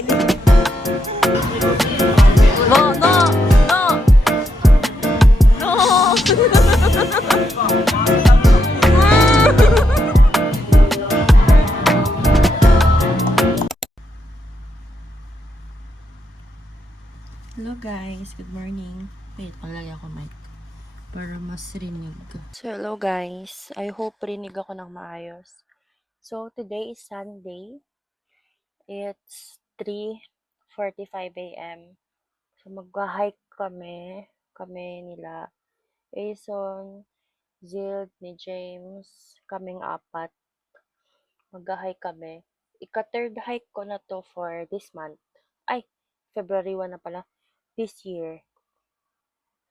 No, no, no. No. Hello guys, good morning. Wait, paglagay ako mic para mas rinig. So hello guys, I hope rinig ako ng maayos. So today is Sunday. It's 3:45 a.m. So mag-hike kami nila Ason, Zild, ni James, kaming apat. Mag-hike kami. Ika-third hike ko na to for this month. Ay, February 1 na pala. This year.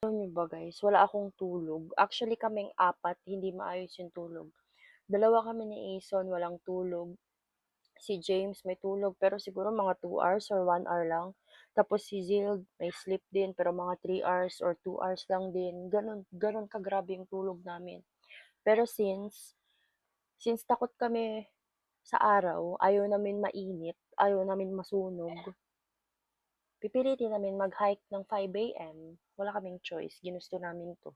Alam niyo ba guys, wala akong tulog. Actually kaming apat, hindi maayos yung tulog. Dalawa kami ni Ason, walang tulog. Si James may tulog, pero siguro mga 2 hours or 1 hour lang. Tapos si Zild may sleep din, pero mga 3 hours or 2 hours lang din. Ganon kagrabe yung tulog namin. Pero since takot kami sa araw, ayaw namin mainit, ayaw namin masunog, pipilitin namin mag-hike ng 5 a.m. Wala kaming choice. Ginusto namin to.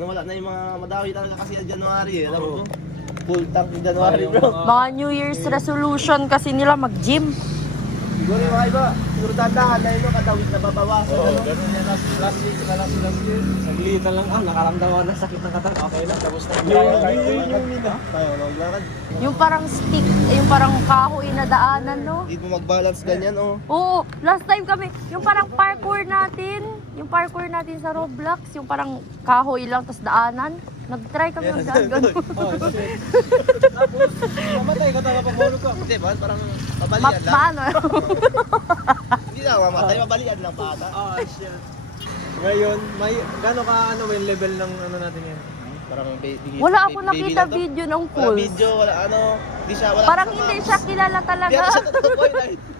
Wala na yung mga madawi talaga kasi ang January eh. Alam mo? Full tank yung January bro. Mga New Year's resolution kasi nila mag-gym. Siguro yung mga iba, siguro tandaan na yun, katawid na babawasan. Oo, ganun yan. Last week, last year. Saglitan lang, nakaramdaman ng sakit ng katawan. Okay lang, tapos na. Tayo, maglakad. Yung parang stick, yung parang kahoy na daanan, no? Hindi mo mag-balance ganyan oh. Oo, last time kami, yung parang parkour natin sa Roblox, yung parang kahoy lang, tas daanan. Nag-try kami mag-daan ganun. Oh, shit. Tapos, mamatay ka talaga pag mahulog ka. Hindi ba? Parang mabalian lang. Paano? Hindi na mamatay, mabalian lang bata. Oh, shit. Ngayon, may gano'n ka ano yung level ng ano natin yan? Parang Wala ako nakita video ng Wala full. video, wala ano. Hindi siya, wala. Parang hindi siya kilala Hindi talaga. siya totoo boy.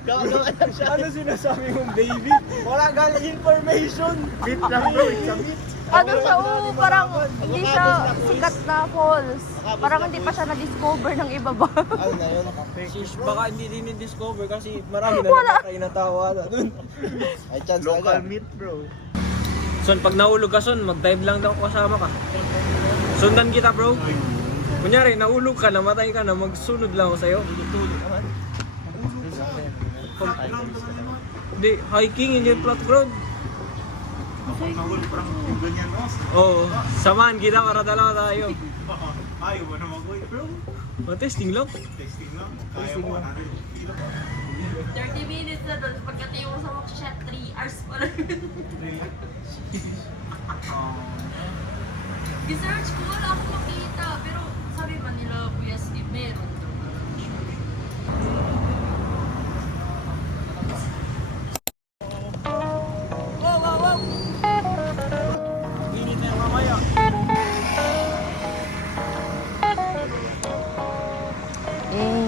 Gawa-gawa lang siya. Ano sinasabi mong baby? Wala galing information. Meet lang bro, it's a meet. Ano siya, parang hindi siya sikat na falls. Parang hindi pa siya na-discover ng iba ba? Ano na yun? Shish, baka hindi din discover kasi marami na namatay na tawa na dun. Ay chance local meet bro. Son, pag nahulog ka, Son, mag-dive lang daw kasama ka. Sundan kita, bro. Kunyari, nahulog ka, namatay ka na, magsunod lang ako sa'yo. Tulog naman. Hindi, hiking, hindi flat ground. Oo, samahan kita para dalawa tayo. Ayaw mo na mag-uwi, bro. Testing lang. Testing lang. Kaya mo, 30 minutes na doon. Pagkatayo ko sa workshop, 3 hours pa lang. Research ko, wala akong makita. Pero sabi man nila, Kuya Steve, meron. Init na yung mamaya.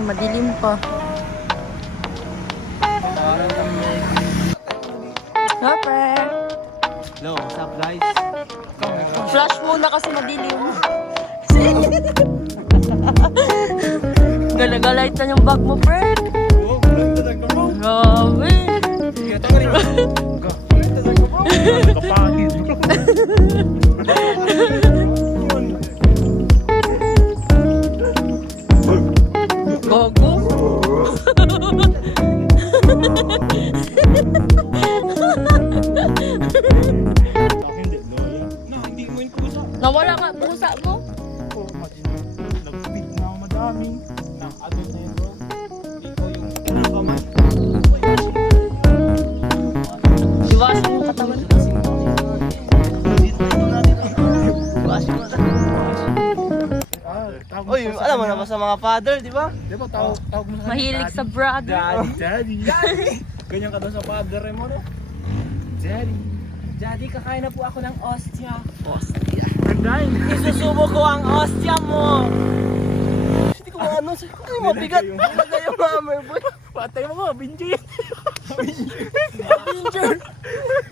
Madilim pa. Hape! Hello, what's up guys? Flash muna kasi madilim. Gala-galait na yung bag mo, friend. Oo, kulang talaga, bro. Grabe. Kapangit, bro. Gogo. Hindi, loyal. Hindi mo yung kusa. Nawala nga pusa mo. Nag-speak na ako madami. Adult na yun, bro. Ikaw yung unang kamay. Iwasan yung katawan. Uy, alam mo na ba sa mga mga father, di ba? Di ba, tawag mo sa kanya? Mahilig sa brother. Daddy. Ganyan ka daw sa padre mo, no? Daddy. Daddy, kakain na po ako ng ostya. Andain. Isusubo ko ang ostya mo. Hindi ko maano. Ay, mabigat. Ilagay yung hammer, boy. Patay mo ko, Binji.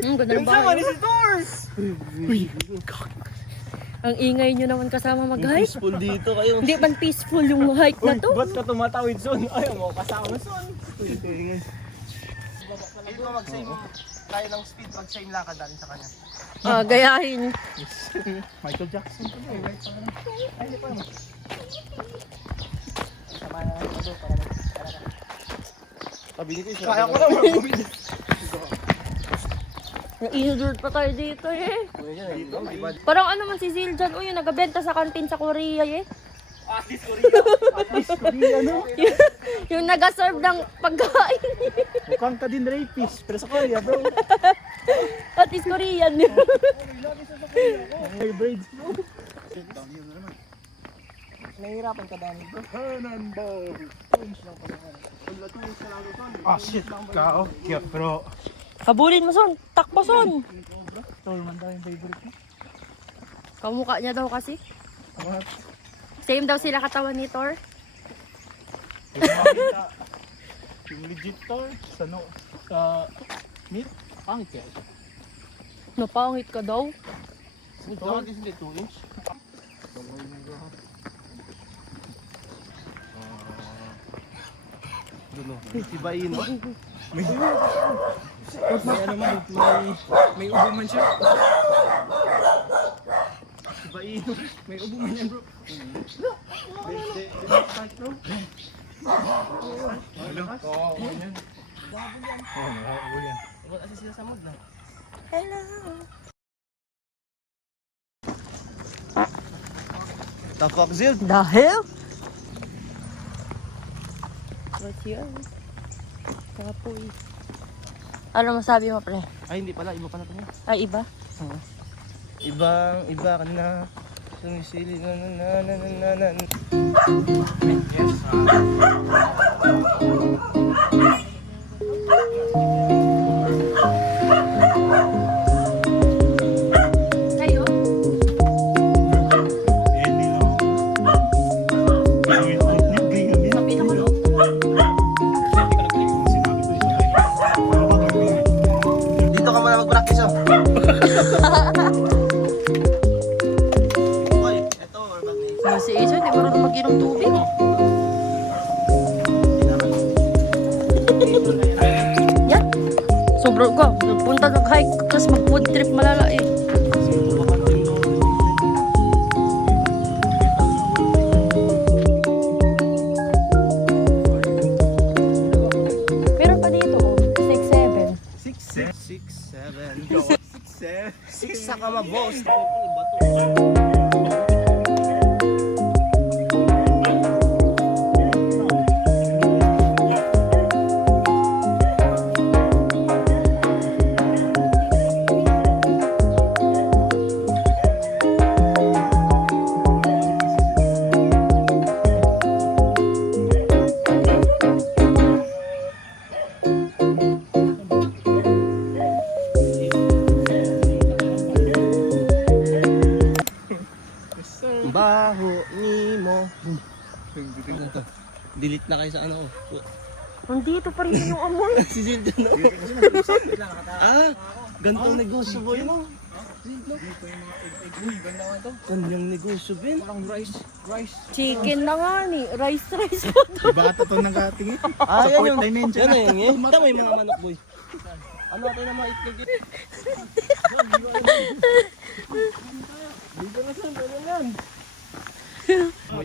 Ganda ng bahay. si Tors? Ang ingay nyo naman kasama mag-hike. Peaceful dito kayo. Hindi man peaceful yung hike na to. Ba't ka tumatawid, Son? Ayaw mo kasama, Son. Hindi ko mag-same tayo ng speed. Mag-same lakad natin sa kanya. Gayahin. Michael Jackson. Sabi ni ko, Kaya ko naman. Injured pa tayo dito eh. Parang ano man si Zil dyan. Yung nagabenta sa kantin sa Korea eh. Yung nag-serve ng pagkain. Mukhang ka din rapist. Pero sa Korea, bro. At is Korean. May braids, bro. Nahihirapan ka dami, bro. Ah, shit. Kao. Kaya, bro. Habulin mo, Son. Takbo, Son. Tol, man daw yung favorite mo. Kamukha niya daw kasi. Same daw sila katawan ni Thor. Yung legit to, sa no, sa meat, pangit kaya. Napangit ka daw. Ito lang din hindi 2 inch. Dulo. Ibain, no? May ano man, may ubo man siya. Ibain. May ubo man yan, bro. Hello? Oo, ganyan. Oo, yan. Wala kasi sila sa mood na. Hello. The fuck, Zil? The hell? What's yan? Kapoy. Ano masabi mo, pre? Ay, hindi pala. Iba pala ito. Ay, iba? Iba ka na. Sumisili na. Kayo? Sa pinakalup? Dito ka muna mag-practice, oh. Boy, eto, or bag ni Si Asia, di marunong mag-inom tubig. Yan. Sobrang ka. Punta nag-hike, tapos mag-food trip malala eh. Meron pa dito, oh. 6'7". 6'7". 6 sa kama, boss. Bato. Baho ni mo. Delete na kayo sa ano. Nandito pa rin yung amoy. Si Zil dyan, no? Gantong negosyo, boy, no? Kanyang negosyo, Ben. Chicken na nga ni. Rice. ko to. Bata to nakatingin. Yan yung dimension. Yan na yung tama yung mga manok, boy. Ano natin na mga itlog yun? Dito na saan, pwede yan.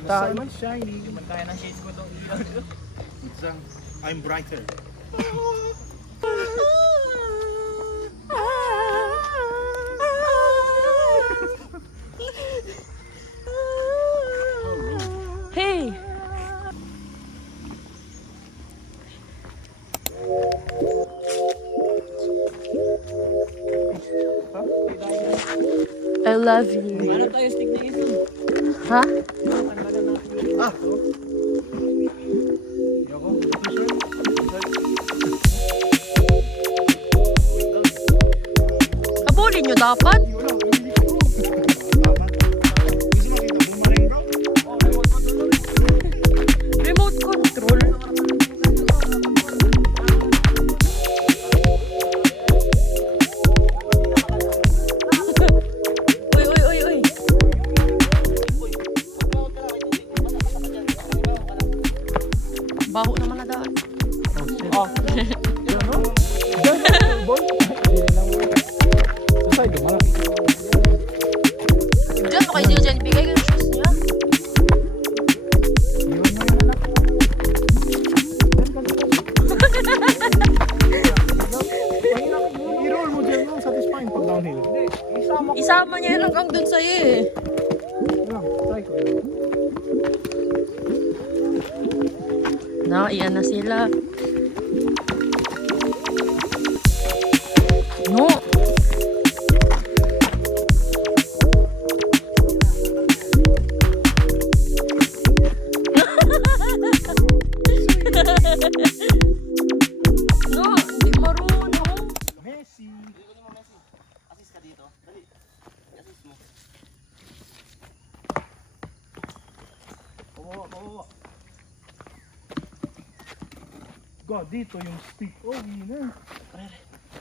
Tayo man shiny. Kaya ng shades ko itong ilaw. I'm brighter. Hey! I love you. Hanap tayo stick na ito. Ha? Ah, Dapat? Gusto makita boomerang bro? Remote control. Uy, uy, uy, uy. Baho naman na daan. Oh. Boy. Susay di malaki. Diyan mo kayo dyan. Bigay ko yung shoes niya. I-roll mo dyan lang, satisfying pag downhill. Isama niya yun hanggang dun sa'yo eh. Lang, try ko. Na, iyan na sila. No. No, hindi marunong. Messi. Assist ka dito. Dali. Assist mo. Pabawa. God, dito yung stick. Oh, winner.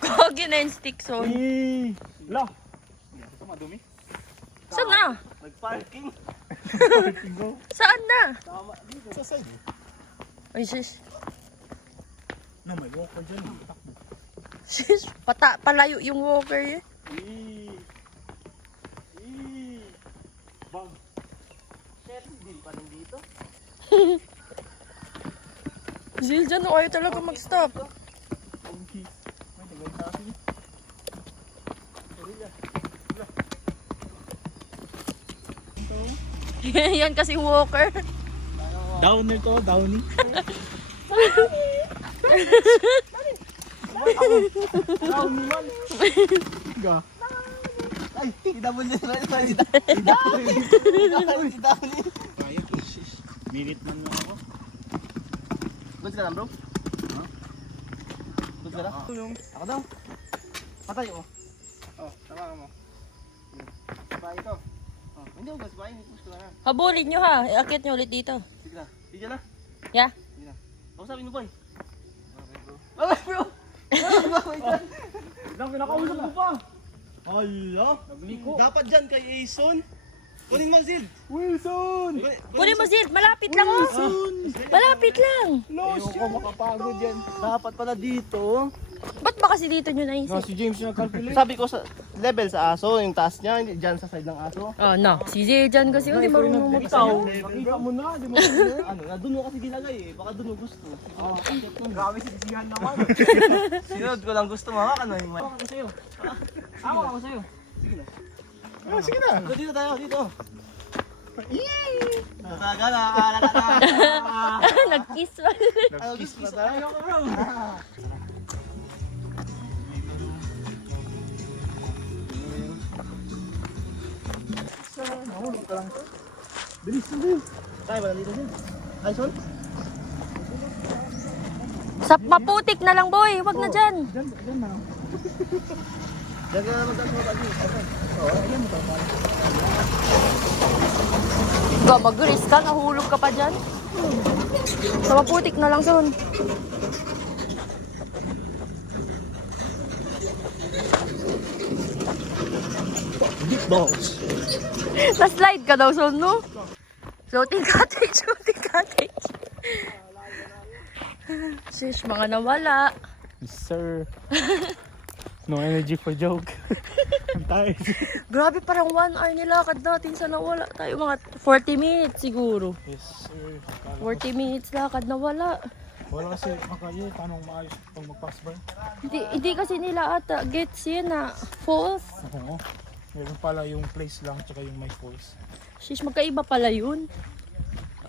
Kogi na yung stick son. La. Ito madumi. Saan na? Nag-parking. Go. Saan na? Tama dito. Sa side. Ay sis. Na, may walker dyan. Takbo. Sis, palayo yung walker eh. Bang. Hindi pa rin dito. Zil, dyan ayaw talaga mag-stop. Okay. May tagay tayo. Yan kasi walker. Downer to, downy. Downy man. Ga. Ay, idabol niya naman. Idabol ni. Kaya to, sis. Minute man lang ako. Goods ka lang bro? Goods ka lang? Ako daw. Patay mo. Oh, tama mo. Patay ito. Oh, hindi ko guys, bahay. Push ko na. Habulin nyo ha. Iakit nyo ulit dito. Sige na. Sige na. Yeah. Sige na. Ako sabi mo boy. Okay bro. Ilang pinakausap mo pa. Hala. Dapat dyan kay Ason. Kunin mo Zid. Wilson! Kunin mo Zil. Malapit lang oh. Malapit lang. Lost yan! Makapagod yan. Dapat pala dito. Ba't ba kasi dito nyo naisip? Si James na calculate. Sabi ko sa level sa aso, yung taas niya, hindi dyan sa side ng aso. Oh no. Si Zil dyan kasi hindi marunong mag Ikaw, nakita mo na, di mo na. Ano, na doon mo kasi ginagay eh. Baka doon mo gusto. Grabe sisihan naman. Sinunod ko lang gusto mga ka na yung mic. Ako sa'yo. Ako sa'yo. Sige na. Dito tayo, dito. Nag-kiss pa. Nag-kiss na tayo. Nahulog ka lang. Bilis na din. Tayo ba nandito din? Ay, son? Sa maputik na lang boy. Wag na dyan. Diyan na. Diyan ka naman tayo sa mabagi. Ga, mag-risk ka. Nahulog ka pa dyan. Sa maputik na lang son. Deep balls. Na-slide ka daw son no? Floating cottage. Floating cottage. Sis, mga nawala. Sir. No energy for joke. I'm tired. Grabe, parang 1 hour nilakad natin sa nawala tayo. Mga 40 minutes siguro. Yes, sir. 40 minutes lakad nawala. Wala kasi makaya, paano maayos pag mag-pass by? Hindi kasi nila ata gets yun na falls. Oo. Meron pala yung place lang, tsaka yung may falls. Sis, magkaiba pala yun.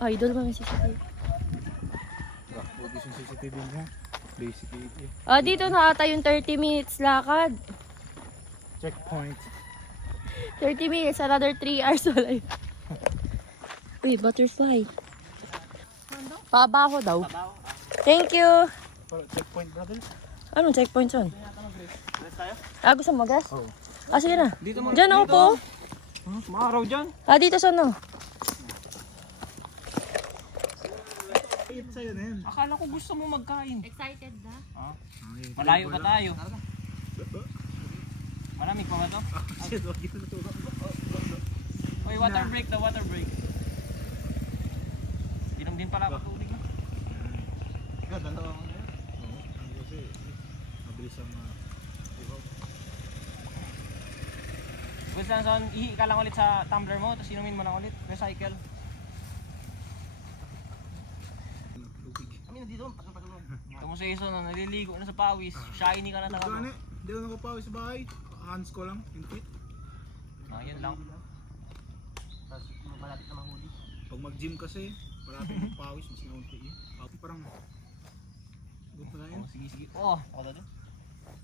Idol ba yung CCTV? Buti yung CCTV niya. Basic eh. Ah, dito na ata yung 30 minutes lakad. Checkpoint. 30 minutes, another 3 hours wala yun. Uy, butterfly. Pabaho daw. Thank you. Checkpoint, brother. Anong checkpoint son? Rest tayo? Gusto mo gas? Oo. Ah, sige na. Dito mo. Diyan ako po. Maaraw dyan. Ah, dito sa ano? Sa'yo na yan. Akala ko gusto mo magkain. Excited na? Malayo pa tayo. Malamig pa ba to? Oy, water break daw, water break. Inom din pala ako tubig. Ikaw, dalawa mo na yun. Oo, kasi mabilis ang ihaw. Gusto lang son, ihi ka lang ulit sa tumbler mo, tapos inumin mo lang ulit. Recycle. Kami na dito, pasok-pasok mo. Kamusta yung son, naliligo na sa pawis. Shiny ka na Gani, talaga. hindi ako nakapawis sa bahay. Hands ko lang, yung feet. Ah, yun lang. Tapos malapit na mahuli. Pag mag-gym kasi, parati magpawis, mas naunti yun. Parang, good pa na yun. Oh, sige, sige. Oh, ako na doon.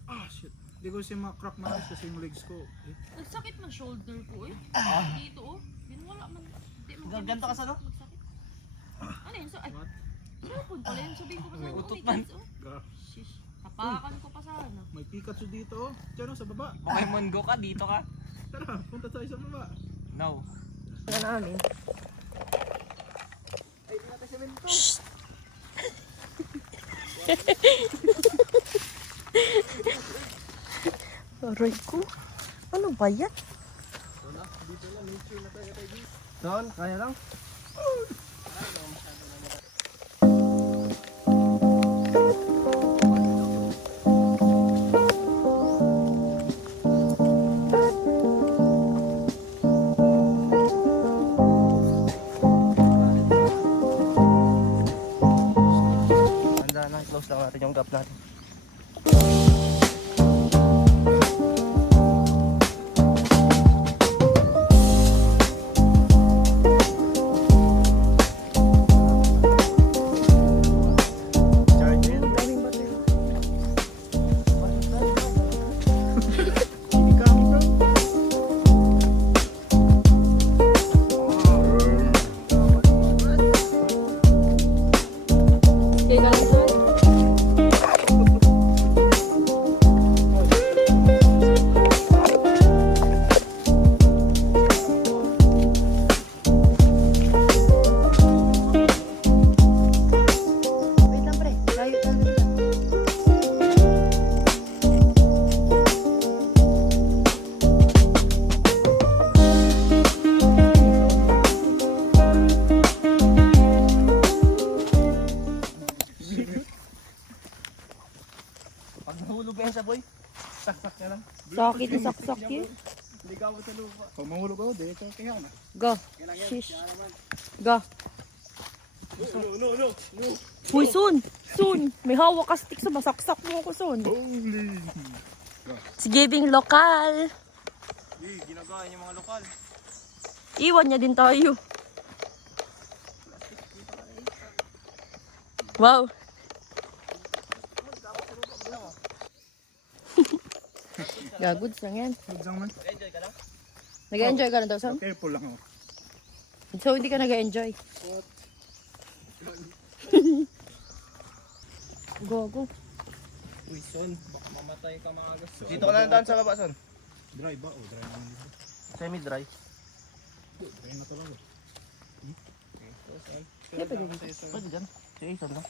Ah, shit. Hindi ko kasi ma-crack na ayos kasi yung legs ko. Eh, Nagsakit ng shoulder ko eh. Dito oh. Binwala man. Di mo Ganto ka sa no? magsakit. Ano yun? So, ay, what? cellphone pala yun. Sabihin ko pa sa May ano. utot May man. kids oh. Gra- Shish. Tapakan ko pa sana. May Pikachu dito, oh. Diyan, oh, sa baba. Pokemon Go ka, dito ka. Tara, punta tayo sa baba. No. Ano namin? Aray ko. Ano ba yan? Doon, kaya lang. Handa na, close lang natin yung gap natin. Charge in. Hindi kami, bro. Wait lang pre. Layo tayo. Pag nahulog ka yan sa boy, saksak ka lang. Sakit na saksak yun. Hindi ka sa lupa. Pag mahulog ako, dito kaya na. Go. Shish. Go. No. Uy, Sun! Sun! May hawak ka stick sa masaksak mo ako, Sun. Holy! Si Giving lokal. Ginagawa yung mga lokal. Iwan niya din tayo. Wow. Gagods lang yan. Huwag lang man. Nag-enjoy ka na daw, Sam? Careful lang ako. So, hindi ka nag-enjoy. Go, go. Uy, son, baka mamatay ka mga gas. Dito ka na daan sa baba, son. Dry ba? O, dry naman dito. Semi-dry. Dry na talaga. Pwede dyan. Sige, son lang.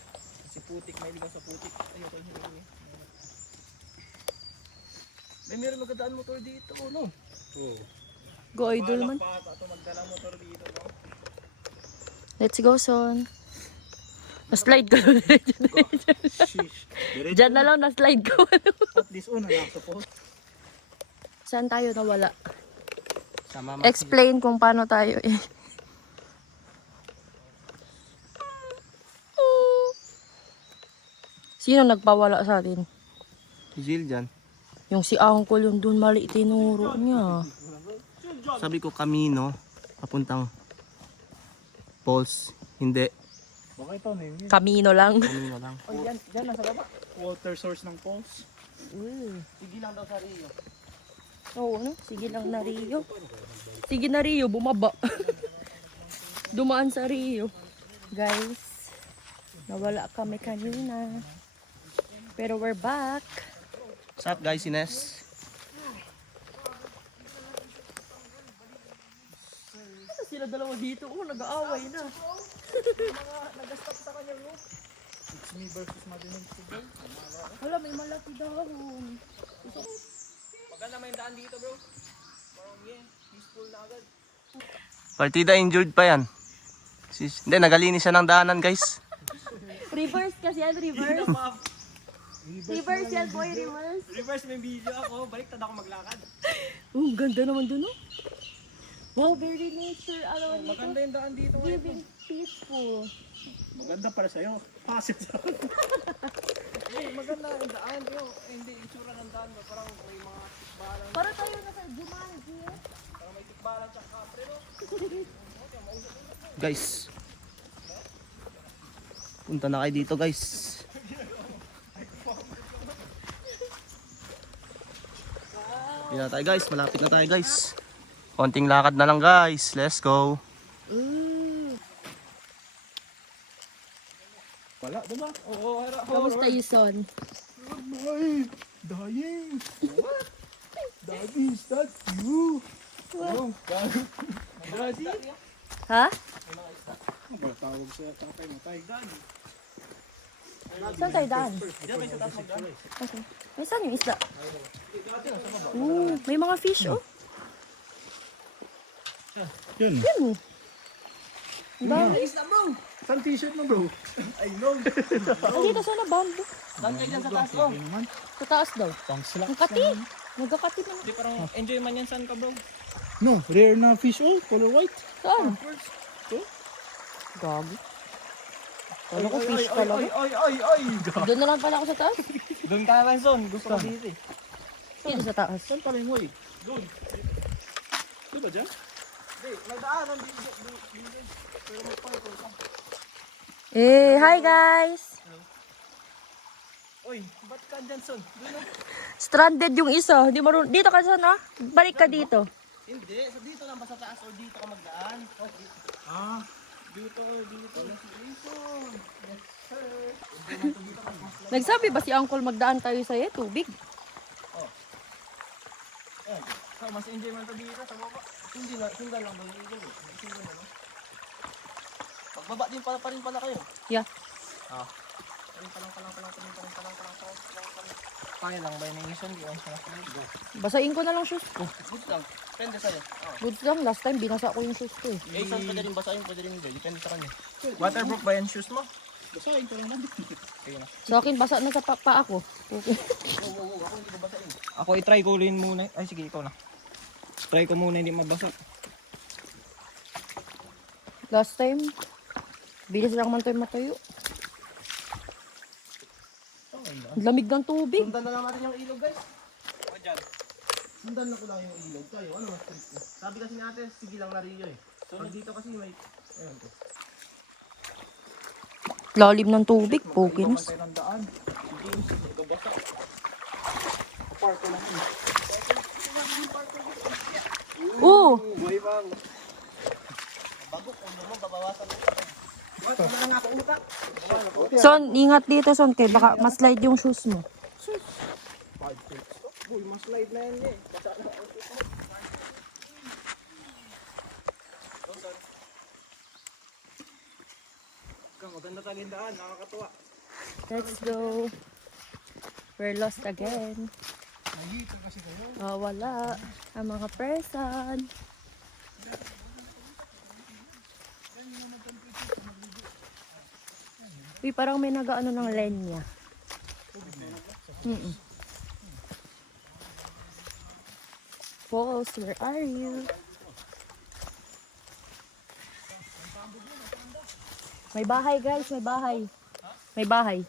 Si putik, may ligaw sa putik. Ayoko yung hiling eh. May meron magandaan motor dito, no? Oo. Go, idol man. Pata ito magdala motor dito, no? Let's go, son. Na-slide ka. Sheesh. Diretso Diyan na lang, na-slide ka. At least una lang sa post. Saan tayo nawala? Sa mama. Explain kung paano tayo eh. Sino nagpawala sa atin? Zil dyan. Yung si Uncle yung dun mali tinuro niya. Sabi ko kamino, papuntang Falls. Hindi. Baka ito na yun. Kamino lang. Kamino lang. Oh, yan nasa baba. Water source ng falls. Sige lang daw sa Rio. Oo, ano? Sige lang na Rio. Sige na Rio, bumaba. Dumaan sa Rio. Guys, nawala kami kanina. Pero we're back. What's up guys, Ines? sila dalawa dito. Oh, nag-aaway na. Nag-stop sa kanya, bro. It's me versus Madinig today. Wala, may malaki dahon. Maganda may daan dito, bro. Parang peaceful na agad. Partida injured pa yan. Hindi, nagalinis siya ng daanan, guys. Reverse kasi yan, reverse. Reverse yan, boy, reverse. Reverse may video ako, baliktad ako maglakad. Oh, ganda naman dun, oh. Wow, very nature. Ano, Maganda yung daan dito. giving peaceful. Maganda para sa'yo. Pasit sa akin. Maganda yung daan, bro. Hindi, itsura ng daan, bro. Parang may mga tikbalan. Para tayo nasa Jumanji, eh. Parang may tikbalan tsaka kapre, no? Guys. Punta na kayo dito, guys. Hindi na tayo, guys. Malapit na tayo, guys. Konting lakad na lang, guys. Let's go. Wala, diba? Oo, Kamusta yung son? Ay, dying. What? Daddy, is that you? Oh, Daddy? Ha? Magtawag sa tatay mo. Tay, Daddy. Saan tayo daan? Okay. May saan yung isda? Ooh, may mga fish, oh. Yun. Yan, oh. Ang dami. Saan t-shirt mo, bro? I know. Nandito sana bamboo. Daan kayo dyan sa taas, bro. Sa taas daw. Pang slack. Ang kati. Magkakati naman. Hindi, parang enjoy man yan, saan ka, bro? No, rare na fish oil, color white. Saan? Gago. Kala ko fish talaga. Ay! Doon na lang pala ako sa taas. Doon ka lang, son. Gusto ko dito, eh. Dito sa taas. Saan pala mo eh? Doon. Diba dyan? Hindi, may daanan dito. Pero may parko ka. Eh, hi guys! Uy, ba't ka dyan, son? Doon na. Stranded yung isa. Hindi marunong. Dito ka sana. Balik ka dito. Hindi, sa dito lang ba sa taas o dito ka magdaan? Oh, dito. Dito. Yes, sir. Nagsabi ba si Uncle magdaan tayo sa tubig? So, mas enjoy man to dito sa baba. Hindi na, sundan lang ba yung ilaw eh? Sundan na, no? Pagbaba din pa rin pala kayo. Yeah. Paling. Kaya lang ba yung ison? Di lang siya nakilig. Basain ko na lang shoes ko. Good lang. Depende sa'yo. Goods lang. Last time binasa ko yung shoes ko eh. Eh, ison pwede rin basahin, pwede rin hindi. Depende sa kanya. Waterproof ba yung shoes mo? Basahin ko lang namin. Kaya na. Sa akin, basa na sa paa ko. Okay. Oo, ako hindi ko basahin. Ako i-try ko rin muna. Ay, sige, ikaw na. Try ko muna hindi mabasa. Last time, bilis lang man tayo matayo. Ang lamig ng tubig. Sundan na lang natin yung ilog, guys. O, dyan. Sundan na ko lang yung ilog. Tayo, ano mas trip ko? Sabi kasi ni ate, sige lang na Rio eh. Pag dito kasi may... Ayun to. Lalim ng tubig, Pokinos. Tayo ng daan. James, nagabasa. Parko lang yun. Oo! Buhay bang. Bagok, kung mo, babawasan mo. What? Wala na nga ako utak. Son, ingat dito, Son, kay baka maslide yung shoes mo. Uy, mas slide na yan eh. Basa na ang outfit mo. Maganda talaga yung daan, nakakatuwa. Let's go. We're lost again. Wala. Ang mga person. Uy, parang may nag-ano ng lenya. Falls, where are you? May bahay guys, may bahay. May bahay.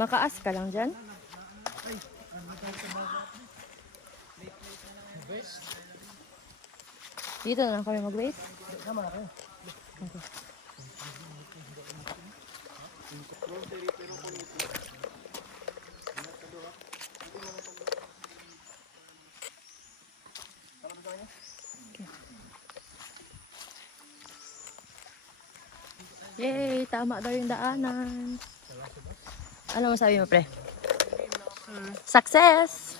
Makaas ka lang dyan. Dito na lang kami mag-wait. Okay. Yay! Tama daw yung daanan. Ano masabi mo, pre? Success!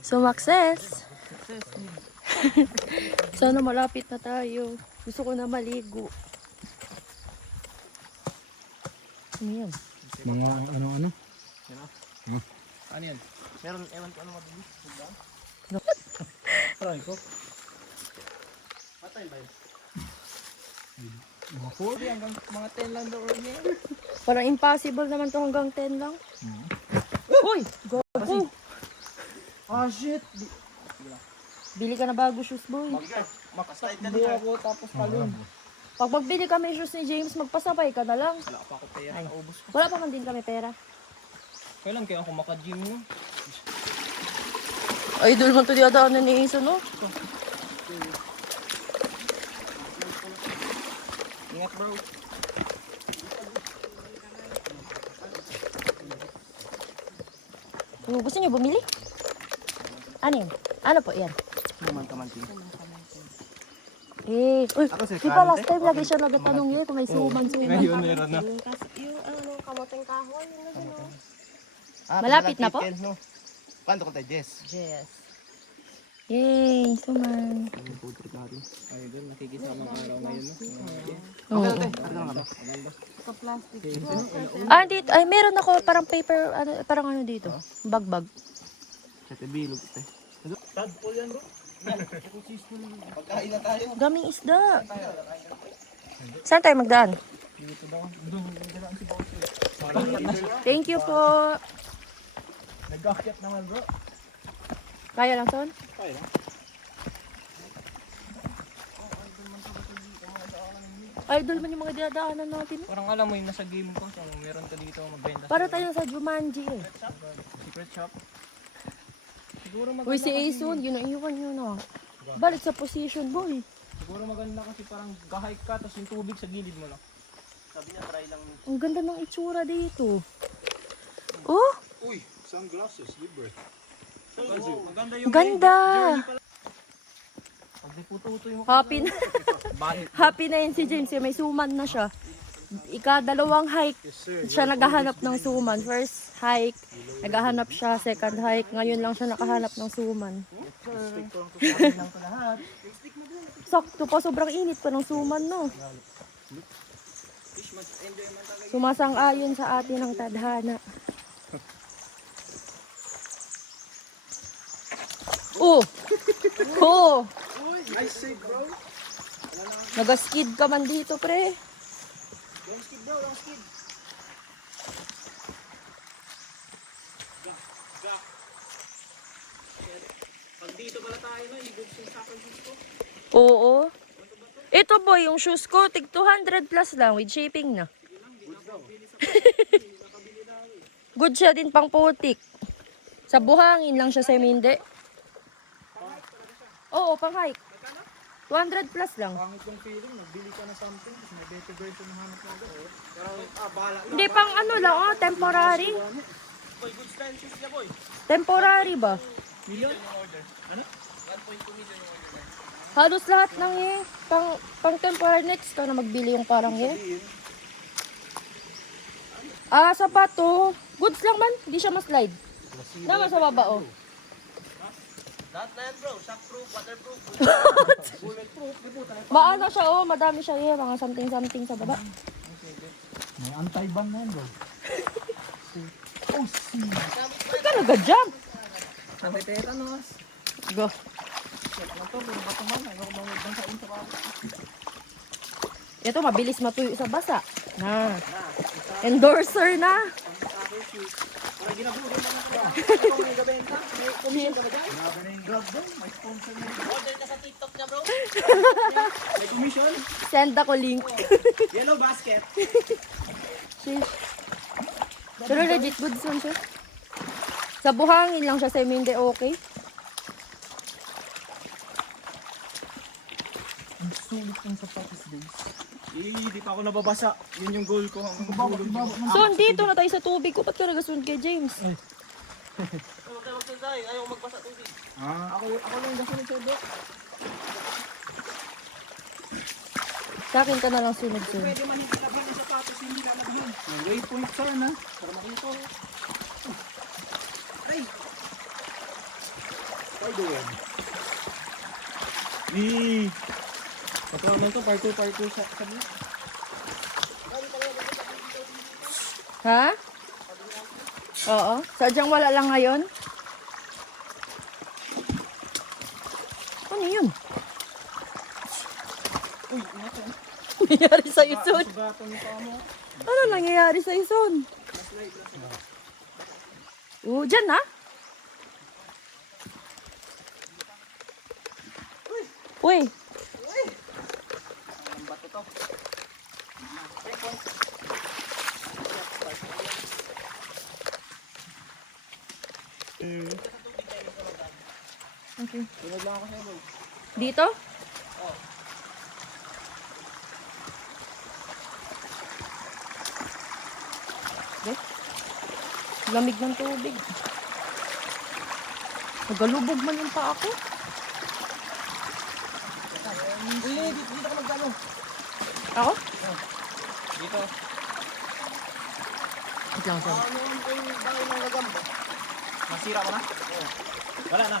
Sumakses! Sana malapit na tayo. Gusto ko na maligo. Ano yan? Mga ano-ano. Ano yan? Meron, ewan ko ano mabilis. Try ko. Patay ba yun? Mga 4. Hanggang mga 10 lang daw niya. Parang impossible naman to hanggang 10 lang. Uy! Go! Ah, shit! Bili ka na bago shoes, boy. Makastakbo ako tapos palun. Pag magbili kami shoes ni James, magpasabay ka na lang. Wala pa ako pera. Ay. Naubos ko. Wala pa man din kami pera. Kailan kaya ako maka-gym no? Idol man to di adaanan ni Isa, no? Ingat bro. Gusto niyo bumili? Ano yan? Ano po yan? Kamanting. Eh, uy, Ako si di pa Kante. last time lagi siya nagatanong yun kung may suman. Ngayon meron na. Yung ano, kamoteng kahoy, yun na gano'n. Ah, Malapit na po? no? Paano ko tayo, Jess? Yes. Yay, suman. Ay, doon nakikisama ang araw ngayon no? Oo. Plastic. Ah, dito. Ay, meron ako parang paper, ano, parang ano dito. Bagbag. Sa bilog ito. Tadpole yan bro. Pagkain na tayo. Daming isda. Saan tayo magdaan? Thank you po. Nag-akyat naman bro. Kaya lang, Son? Kaya lang. Idol man yung mga dinadaanan natin. Parang alam mo yung nasa game ko, so meron ka dito magbenta. Para tayo sa Jumanji eh. Secret shop. Siguro Uy, si Asun, yun ang iwan yun ah. Balik sa position, boy. Siguro maganda kasi parang gahike ka, tapos yung tubig sa gilid mo lang. Sabi niya, try lang. Ang ganda ng itsura dito. Oh, Uy, sunglasses, libre. Maganda ang ganda. Pag di pututoy mo Happy na. Bakit? Happy na yun si James. May suman na siya. Ika-dalawang hike, siya naghahanap ng suman. First hike, naghahanap siya. Second hike, ngayon lang siya nakahanap ng suman. lang ko lahat. Sakto pa, sobrang init pa ng suman, no? Sumasang-ayon sa atin ang tadhana. Oh! Oh! I say bro. Nagaskid ka man dito, pre. Long skid bro, long skid. Pag dito pala tayo na, i-goods yung soccer shoes ko. Oo. Ito boy, yung shoes ko, tig 200 plus lang with shaping na. Good siya din pang putik. Sa buhangin lang siya sa hindi. Oo, pang hike. 200 plus lang. Pangit yung feeling, nagbili ka na something, tapos may better version ng hanap mo agad. Pero, bahala. Hindi pang ano lang, oh, temporary. Boy, good style shoes niya boy. Temporary ba? Million yung order. Ano? 1.2 million yung order. Halos lahat ng pang temporary next ka na magbili yung parang Ah, sapato. Goods lang man, hindi siya ma-slide. Naman sa baba, oh. Lahat na yan bro, shockproof, waterproof, bulletproof, di po tayo. Maano siya, oh, madami siya, mga something-something sa baba. May anti-ban na yan bro. Oh, see. Ba't ka nag-jump? Sabay tetanos. Go. Ano to, puro bato man, ayoko bang bansain sa baba. Ito, mabilis matuyo sa basa. Na. Endorser na. Parang ginaburo na lang ka. Ito, may gabenta, may commission ka ba dyan? Grabe na yung grab bro. May sponsor na. Order ka sa TikTok niya bro. May commission, Send ako link. yellow basket. Sheesh. Pero legit goods yun siya. Sa buhangin lang siya sa hindi okay. Ang sulit ng sapatos guys. Di pa ako nababasa. Yun yung goal ko. So, dito na tayo sa tubig ko. Ba't ka nagasunod kay James? Huwag kayo magsunday, ayaw magbasa tubig. Ah, Ako lang yung gasunod sa'yo bro. Sa akin ka na lang sunod-sunod. Pwede man yung laban yung sapatos, hindi lalabhan. may waypoint sana. Para makita ko. Ay! By the way, Patulang lang to, part 2 sa sabi. Ha? Oo. Sadyang wala lang ngayon? Ano yun? Uy, inato. Nangyayari sa ison? Sugatan mo pa mo. Ano nangyayari sa ison? Dyan na? Uy! Ang bato to. Okay. Sunod lang ako sa'yo, bro. Dito? Okay. Lamig ng tubig. Nagalubog man yung paa ko. Uy, dito ka magdalo. Ako? Dito. Wait lang, sir. Ano yung bahay ng gagambo? Nasira ko na? Wala na.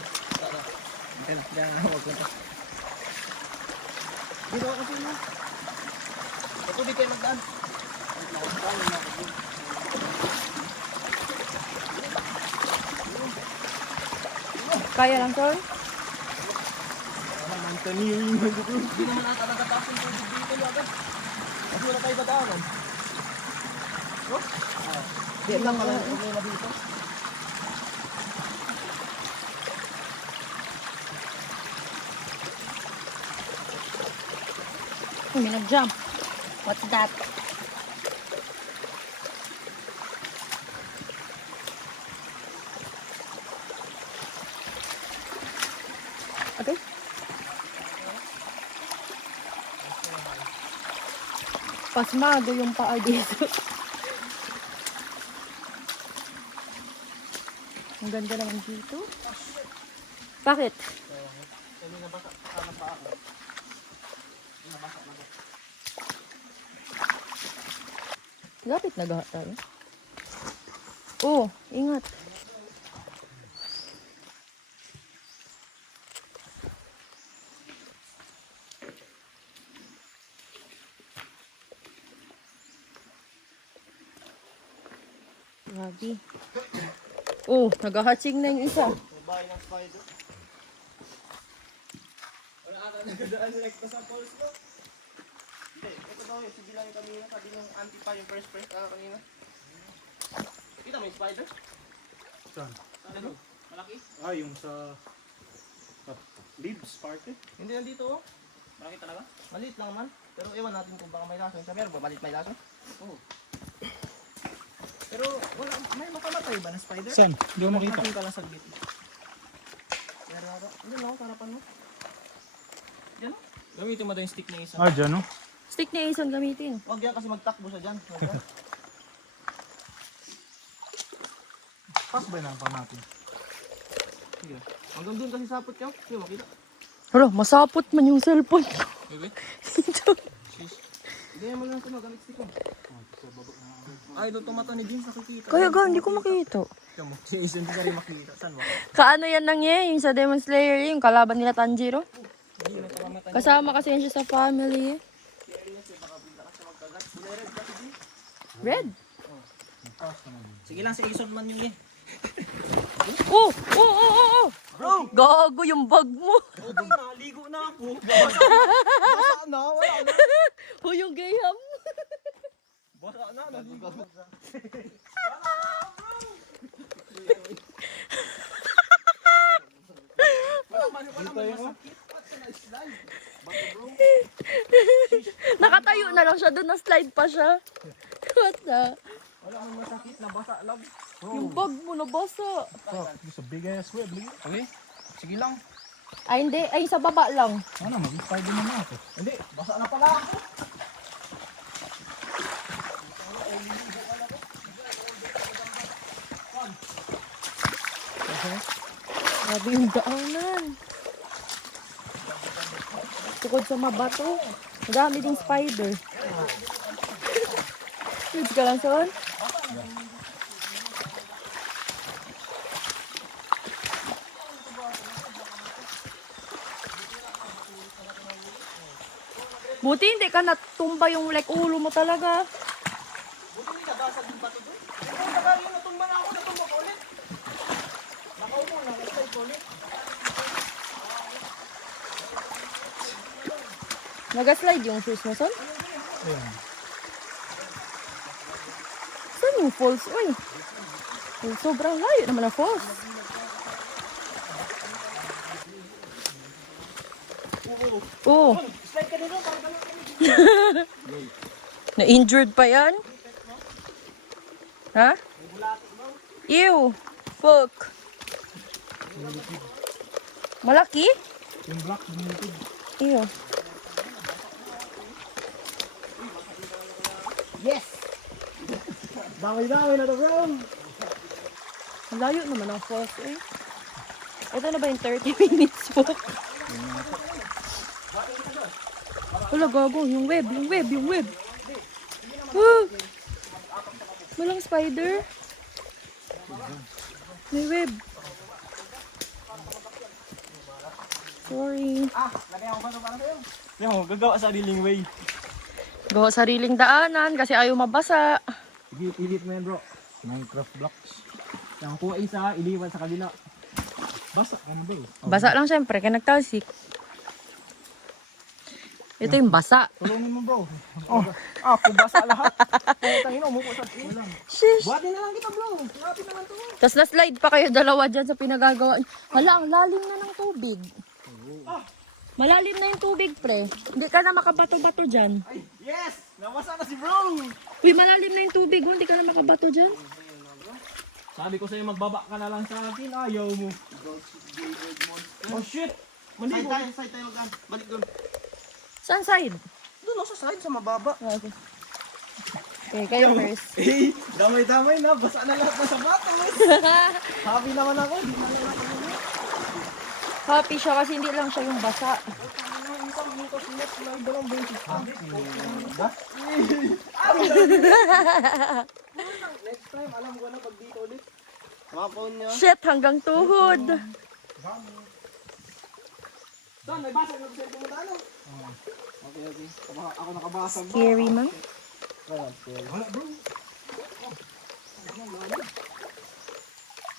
Diyan na, wag lang. Dito ako kasi mo. Ito di kayo magdaan. Kaya lang, sir? Hindi naman nakakataas yung tubig dito agad. Kasi wala tayo badaanan. Di lang Wala ako. problema dito. May nag-jump. What's that? Okay. Pasmado yung paa dito. Ang ganda naman dito. Bakit? Lapit na gaha tayo. Oh, ingat. Grabe. Oh, nag-hatching na yung isa. Bahay ng spider. Wala ata nagadaan like sa pulse mo. Hindi, ito daw yung sige lang yung kanina. Sabi yung anti pa yung first kanina. Kita mo yung spider? Saan? Ano? Malaki? Ah, yung sa leaves party. Hindi nandito oh. Malaki talaga? Maliit lang man. Pero ewan natin kung baka may lason. Siya meron ba maliit may lason? Oo. Pero wala, may makamatay ba na spider? Saan? Hindi ko makita. Natin ka lang sa gilid. Pero hindi no, harapan mo. Diyan oh. Gamitin mo daw yung stick na isa. Ah, dyan, no? Stick ni Aison gamitin. Huwag yan kasi magtakbo siya dyan. Huwag yan. Pass ba na pa natin? Sige. Hanggang doon kasi sapot ka. Sige, makita. Hala, masapot man yung cellphone ko. Bebe? Hindi mo lang ito magamit stick mo. Ay, doon tumato ni Jim sa kikita. Kaya ga, hindi ko makita. Kamu, si Jason hindi ka rin makita. Saan mo? Kaano yan nang yung sa Demon Slayer, yung kalaban nila Tanjiro. Kasama kasi yan siya sa family. Red? Sige lang, si Jason man yung Oh! Oh! Oh! Oh! Oh! Bro! Gago yung bag mo. Okay na, ligo na ako. Basa na, wala na. Oh, yung gayam. Basa na, naligo na. Nakatayo na lang siya doon, na-slide pa siya. What the? Wala mang masakit, nabasa lang. Yung bag mo nabasa. Oh, it's a big ass web. Okay, sige lang. Ay, hindi. Ay, sa baba lang. Ano, mag-spider man ako. Hindi, basa na pala ako. Grabe yung daanan. Tukod sa mabato. Madami ding spider. Kids ka lang, son? Buti hindi ka natumba yung like ulo mo talaga. Buti hindi nabasag yung bato doon. Kung saka yun, natumba na ako, natumba ko ulit. Nakaupo na, nag-slide ko ulit. Nag-slide yung shoes mo, son? Ayan. Saan yung falls? Uy. Uy, sobrang layo naman ang falls. Oo. Slide ka dito, parang ganun. Na-injured pa yan? Ha? Ew. Fuck. Malaki? Yung black, bumilipid. Ew. Yes! Dami-dami na to, bro! Ang layo naman ang falls eh. Ito na ba yung 30 minutes walk? Wala gago, yung web. Walang spider. May web. Sorry. Lagay ako ba ito para sa'yo? Yung gagawa sa sariling way. Gawa sariling daanan kasi ayaw mabasa. Ilit mo yan bro. Minecraft blocks. Yung kuha isa, iliwan sa kabila. Basta ka na ba eh? Basa lang syempre, kaya nagtalsik. Ito yung basa. Tulungin mo bro. Ako basa lahat. Putang ina, umupo sa tina. Shish. Buhatin na lang kita, bro. Lapit naman to. Tapos na-slide pa kayo dalawa dyan sa pinagagawa. Hala, ang lalim na ng tubig. Malalim na yung tubig, pre. Hindi ka na makabato-bato dyan. Ay, yes! Nawasa na si bro! Uy, malalim na yung tubig, oh. Hindi ka na makabato dyan. Sabi ko sa'yo magbaba ka na lang sa akin, ayaw mo. Oh shit! Side tayo, side tayo. Gan. Balik doon. Saan side? Doon, sa side, sa mababa. Okay. Okay, kayo first. Eh, damay-damay na. Basa na lahat ng sapatos. Happy naman ako. Di na lang ako. Happy siya kasi hindi lang siya yung basa. Next time, alam ko na pag dito ulit. Mga phone nyo. Shit, hanggang tuhod. Saan, may basag na cellphone mo ano? Okay, okay. Ako nakabasag ba? Scary man. Wala bro.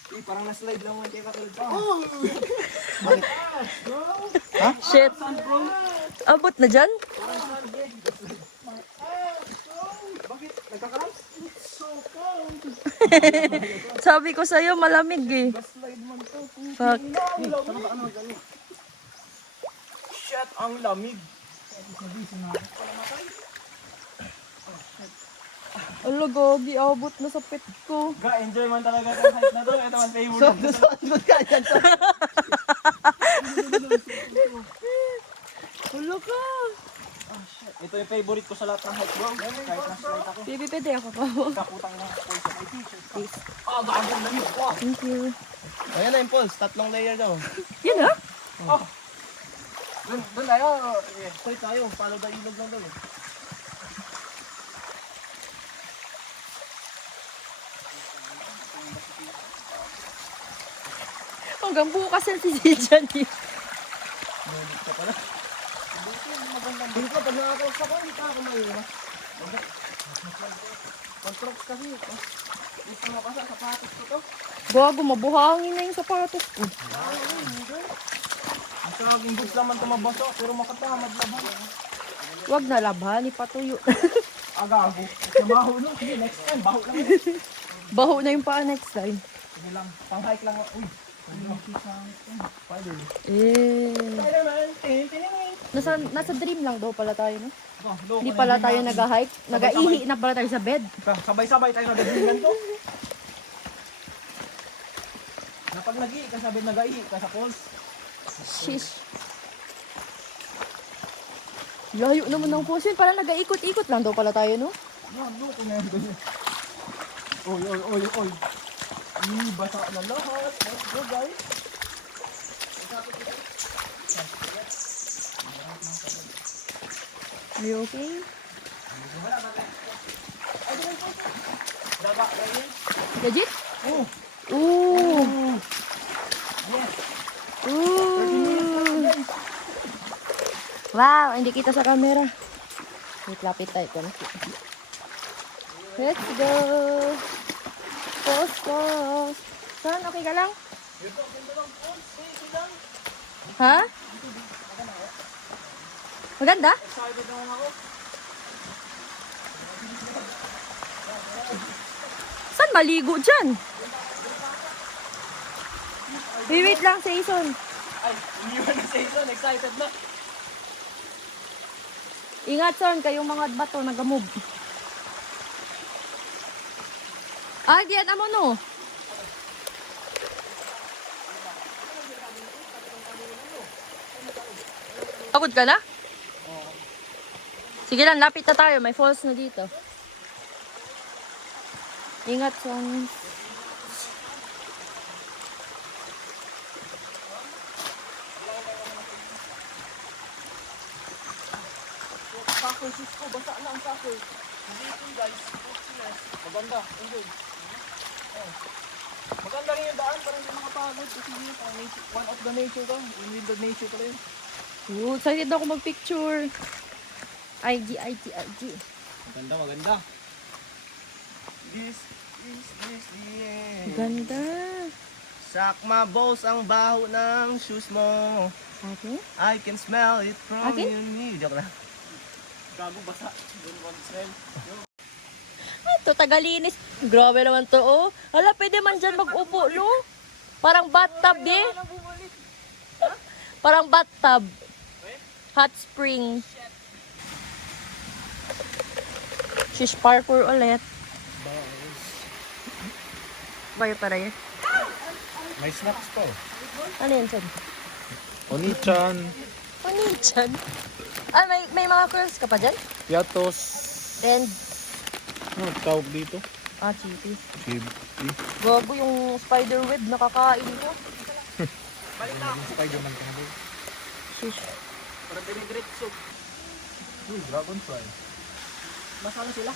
Eh, parang na-slide lang mo kayo katulad pa. Shit. Abot na dyan? Bakit? Nagkakalas? It's so cold. Sabi ko sa'yo, malamig eh. Slide man to. Fuck. Saan ka ano ganun? Shit, ang lamig. Alo, gogi, abot na sa pit ko. Ga, enjoy man talaga itong height na to. Ito man favorite. Doon ka dyan. Ulo ka. Ito yung favorite ko sa lahat ng height bro. Kahit na-slide ako. Baby, pwede ako pa. Kaputang na poison. Ay, t-shirt. Please. Ah, gagawin na yun. Wow. Thank you. Ayan na yung pulse. 3 layer daw. Yun ha? Doon tayo. Straight tayo. Follow the ilog lang daw. Hanggang bukas yan si Zijan eh. Hindi ko, pag nakakross ako, hindi pa ako mayroon. Pag-crocs kasi, gusto mabasa sapatos ko to. Bago, mabuhangin na yung sapatos ko. Ang saging boots naman ito mabasa, pero makatamad labang. Huwag na labhan, ipatuyo. Agago. Namaho nun. Sige, next time, baho lang. Baho na yung paa next time. Sige lang, pang-hike lang. Uy. Eh. Spider-Man, tin-tin-tin. Nasa dream lang daw pala tayo, no? Loko Hindi na pala yung tayo natin. nag-hike. Nag-aihi na pala tayo sa bed. Sabay-sabay tayo nagagawin to. Na pag nag-i ka sabi nag-i ka sa falls. Shish. Layo naman ng pusin. Parang nag-aikot-ikot lang daw pala tayo, no? Loko na yun. Oy. Basa na lahat. Let's go guys. Are you okay? Legit? Oh. Ooh. Yes. Ooh. Wow, hindi kita sa camera. Wait, lapit tayo ko na. Let's go! Pause. Son, okay ka lang? Ha? Maganda? Excited naman ako. Saan maligo dyan? Wait lang, Jason. Ay, iniwan na season. Excited na. Ingat, son. Kayong mga bato, nag-move. Ah, diyan mo, no? Pagod ka na? Sige lang, lapit na tayo. May falls na dito. Ingat, son. Soccer shoes ko. Basa na ang soccer. Hindi ito guys. Maganda. Enjoy. Oh. Maganda rin yung daan. Parang hindi makapagod. Kasi yun, one of the nature ka. In the nature ka rin. Ooh, excited ako mag-picture. IG. Maganda. This is the end. Ganda. Sakma boss ang baho ng shoes mo. Okay. I can smell it from Okay. your knee. Joke na. Gago basa. Don't want to smell. Ito, tagalinis. Grabe naman to, oh. Hala, pwede man dyan mag-upo, no? Parang bathtub, di? Parang bathtub. Hot spring. Shish parkour ulit. Bayo para yun. May snacks pa. Ano yun, son? Onichan, Ano yun, son? Ah, may mga curls ka pa dyan? Piatos. And, Ano tawag dito? chippy. Chibi. Gago yung spider web, nakakain ko. Spider-Man ka na ba? Shish. Para dinidiretso. Uy, dragonfly. Masala sila.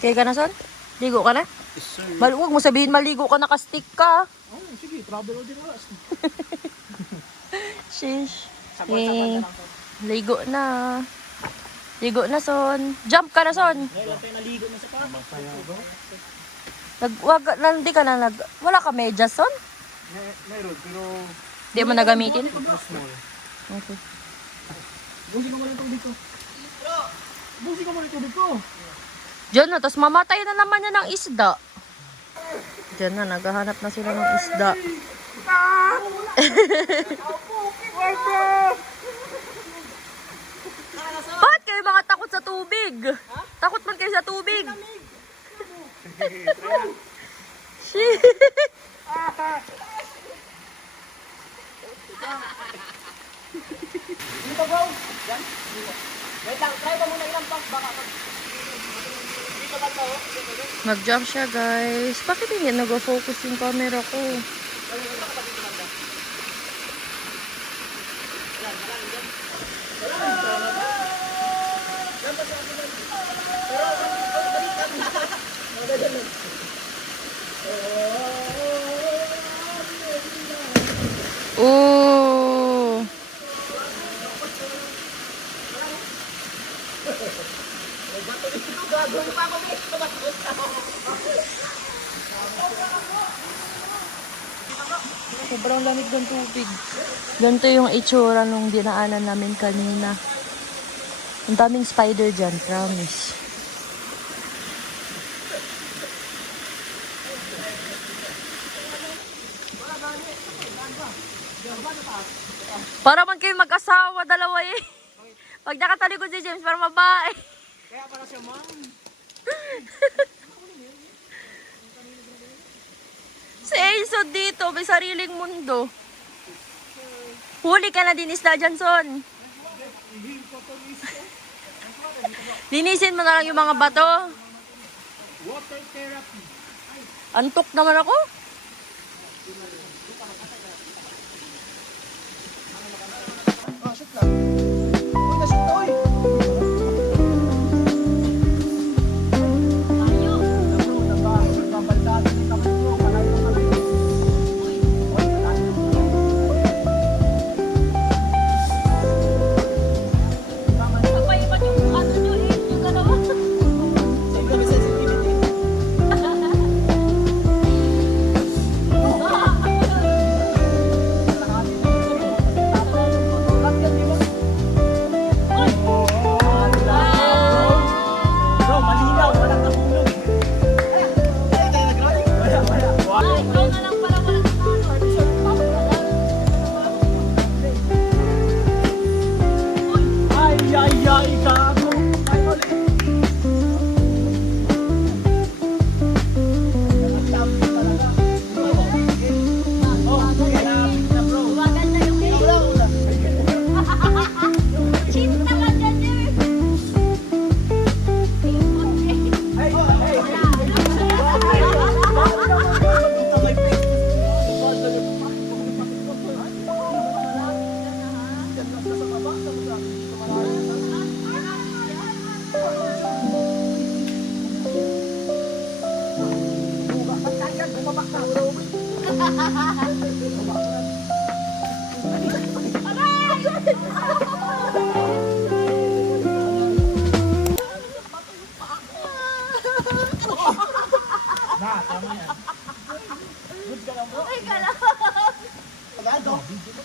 Kaya ka na, son? Ligo ka na? Yes, sir. Huwag mo sabihin maligo ka, nakastick ka. Oh, sige, travel o din oras. Shish. Sagwan-sagwan na lang. Ligo na. Ligo na, son. Jump ka na, son. Ngayon tayo naligo na sa pa. Masaya ba? Hindi ka na wala ka medyas, son? Meron, pero Di mo nagamitin? small. Okay. Busin ko muna yung tubig ko. Busin ko muna yung tubig ko. Diyan na, tapos mamatay na naman yan ng isda. Diyan na, naghahanap na sila ng isda. Bakit kayo mga takot sa tubig? Takot man kayo sa tubig? Shit. Dito bro. Yan. Dito. Wait lang. Try mo muna ilang pump. Baka pag... Dito ba ito? Mag-jump siya, guys. Bakit hindi nag-focus yung camera ko? Oh. Sobrang lamig ng tubig. Ganito yung itsura nung dinaanan namin kanina. Ang daming spider dyan, promise. Para man kayo mag-asawa, dalawa eh. Pag nakatalikod si James, para babae. Kaya para siya ma'am. Si Aesop dito, may sariling mundo. Huli ka na din isda dyan, son. Linisin mo na lang yung mga bato. Water therapy. Antok naman ako. Ah, shoot lang. Uy, na-shoot na, uy. Nagbabaldahan ni Kapitlo. Malayo na kami. Uy, malayo na kami.